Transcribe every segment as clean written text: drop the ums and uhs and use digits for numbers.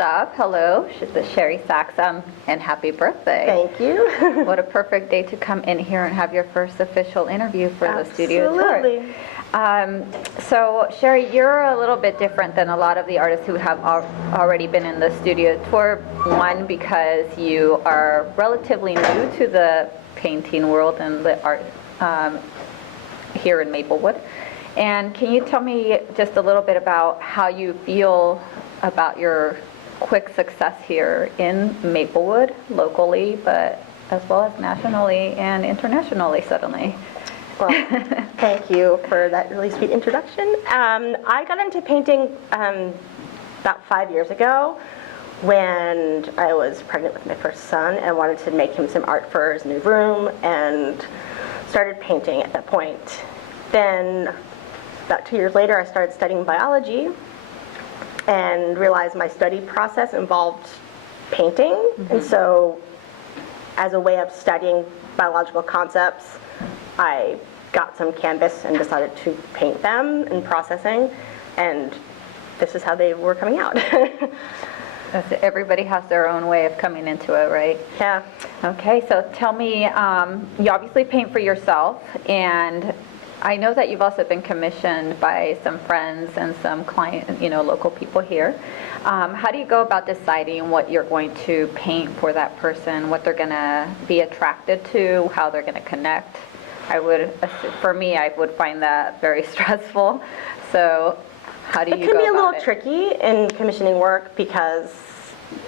off, hello, the SherriSacks, and happy birthday. Thank you. What a perfect day to come in here and have your first official interview for the studio tour. Absolutely. So, Sherri, you're a little bit different than a lot of the artists who have already been in the studio tour. One, because you are relatively new to the painting world and the art here in Maplewood. And can you tell me just a little bit about how you feel about your quick success here in Maplewood, locally, but as well as nationally and internationally suddenly? Well, thank you for that really sweet introduction. I got into painting about 5 years ago when I was pregnant with my first son and wanted to make him some art for his new room, and started painting at that point. Then about 2 years later, I started studying biology and realized my study process involved painting. Mm-hmm. And so as a way of studying biological concepts, I got some canvas and decided to paint them in processing, and this is how they were coming out. Everybody has their own way of coming into it, right? Yeah. Okay, so tell me, you obviously paint for yourself, and I know that you've also been commissioned by some friends and some client, local people here. How do you go about deciding what you're going to paint for that person, what they're going to be attracted to, how they're going to connect? For me, I would find that very stressful. So how do you go about it? It can be a little tricky in commissioning work because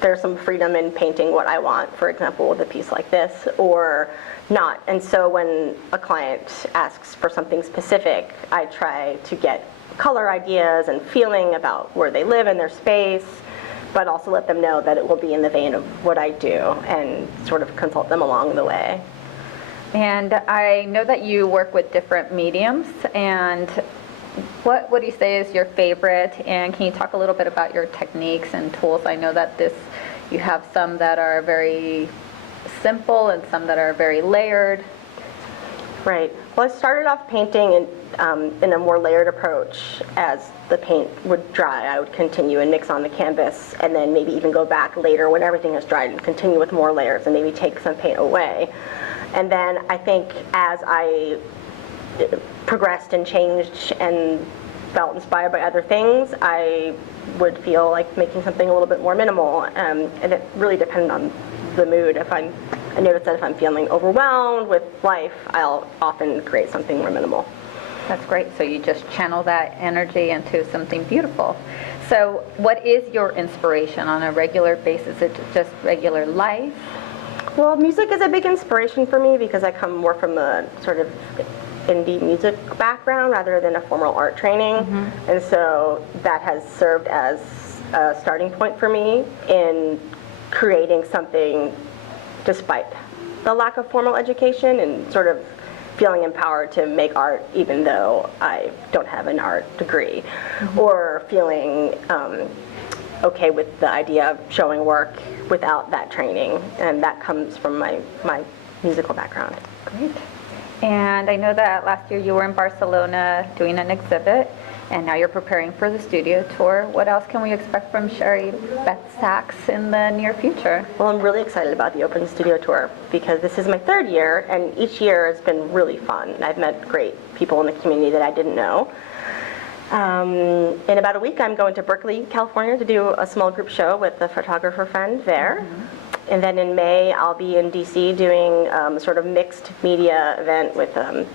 there's some freedom in painting what I want, for example, with a piece like this, or not. And so when a client asks for something specific, I try to get color ideas and feeling about where they live in their space, but also let them know that it will be in the vein of what I do and sort of consult them along the way. And I know that you work with different mediums, and what do you say is your favorite, and can you talk a little bit about your techniques and tools? I know that you have some that are very simple and some that are very layered. Right. Well, I started off painting in a more layered approach. As the paint would dry, I would continue and mix on the canvas, and then maybe even go back later when everything has dried and continue with more layers and maybe take some paint away. And then I think as I progressed and changed and felt inspired by other things, I would feel like making something a little bit more minimal, and it really depended on the mood. I noticed that if I'm feeling overwhelmed with life, I'll often create something more minimal. That's great. So you just channel that energy into something beautiful. So what is your inspiration on a regular basis? Is it just regular life? Well, music is a big inspiration for me because I come more from a sort of indie music background rather than a formal art training. Mm-hmm. And so that has served as a starting point for me in creating something despite the lack of formal education, and sort of feeling empowered to make art even though I don't have an art degree. Mm-hmm. Or feeling okay with the idea of showing work without that training, and that comes from my musical background. Great. And I know that last year you were in Barcelona doing an exhibit, and now you're preparing for the studio tour. What else can we expect from SherriSacks in the near future? Well, I'm really excited about the open studio tour because this is my 3rd year, and each year has been really fun. I've met great people in the community that I didn't know. In about a week, I'm going to Berkeley, California to do a small group show with a photographer friend there. Mm-hmm. And then in May, I'll be in DC doing a sort of mixed media event with a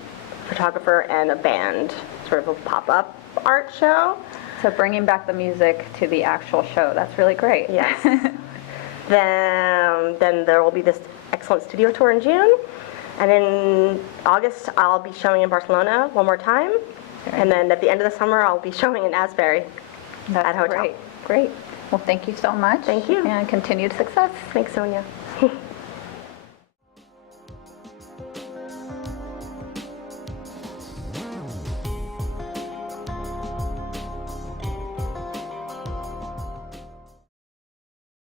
photographer and a band, sort of a pop-up art show. So bringing back the music to the actual show, that's really great. Yes. Then there will be this excellent studio tour in June. And in August, I'll be showing in Barcelona one more time. And then at the end of the summer, I'll be showing in Asbury at hotel. Great. Well, thank you so much. Thank you. And continued success. Thanks, Sonia.